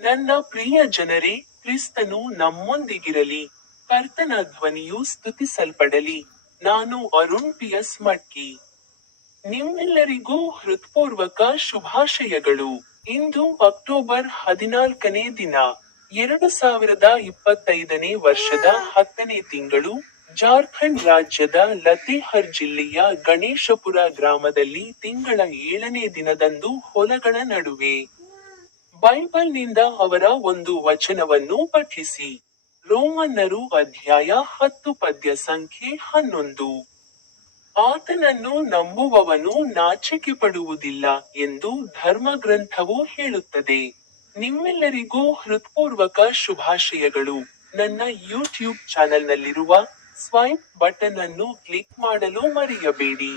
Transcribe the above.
ನನ್ನ ಪ್ರಿಯ ಜನರೇ, ಕ್ರಿಸ್ತನು ನಮ್ಮೊಂದಿಗಿರಲಿ. ಕರ್ತನ ಧ್ವನಿಯು ಸ್ತುತಿಸಲ್ಪಡಲಿ. ನಾನು ಅರುಣ್ ಪಿಯಸ್ ಮಟ್ಕಿ ನಿಮ್ಮೆಲ್ಲರಿಗೂ ಹೃತ್ಪೂರ್ವಕ ಶುಭಾಶಯಗಳು. ಇಂದು ಅಕ್ಟೋಬರ್ ಹದಿನಾಲ್ಕನೇ ದಿನ, ಎರಡು ಸಾವಿರದ ಇಪ್ಪತ್ತೈದನೇ ವರ್ಷದ ಹತ್ತನೇ ತಿಂಗಳು, ಜಾರ್ಖಂಡ್ ರಾಜ್ಯದ ಲತೇಹರ್ ಜಿಲ್ಲೆಯ ಗಣೇಶಪುರ ಗ್ರಾಮದಲ್ಲಿ ತಿಂಗಳ ಏಳನೇ ದಿನದಂದು ಹೊಲಗಳ ನಡುವೆ. ಬೈಬಲ್ನಿಂದ ಅವರ ಒಂದು ವಚನವನ್ನು ಪಠಿಸಿ. ರೋಮನ್ನರು ಅಧ್ಯಾಯ ಹತ್ತು ಪದ್ಯ ಸಂಖ್ಯೆ ಹನ್ನೊಂದು. ಆತನನ್ನು ನಂಬುವವನು ನಾಚಿಕೆ ಪಡುವುದಿಲ್ಲ ಎಂದು ಧರ್ಮಗ್ರಂಥವು ಹೇಳುತ್ತದೆ. ನಿಮ್ಮೆಲ್ಲರಿಗೂ ಹೃತ್ಪೂರ್ವಕ ಶುಭಾಶಯಗಳು. ನನ್ನ ಯೂಟ್ಯೂಬ್ ಚಾನೆಲ್ನಲ್ಲಿರುವ ಸ್ವೈಪ್ ಬಟನ್ ಅನ್ನು ಕ್ಲಿಕ್ ಮಾಡಲು ಮರೆಯಬೇಡಿ.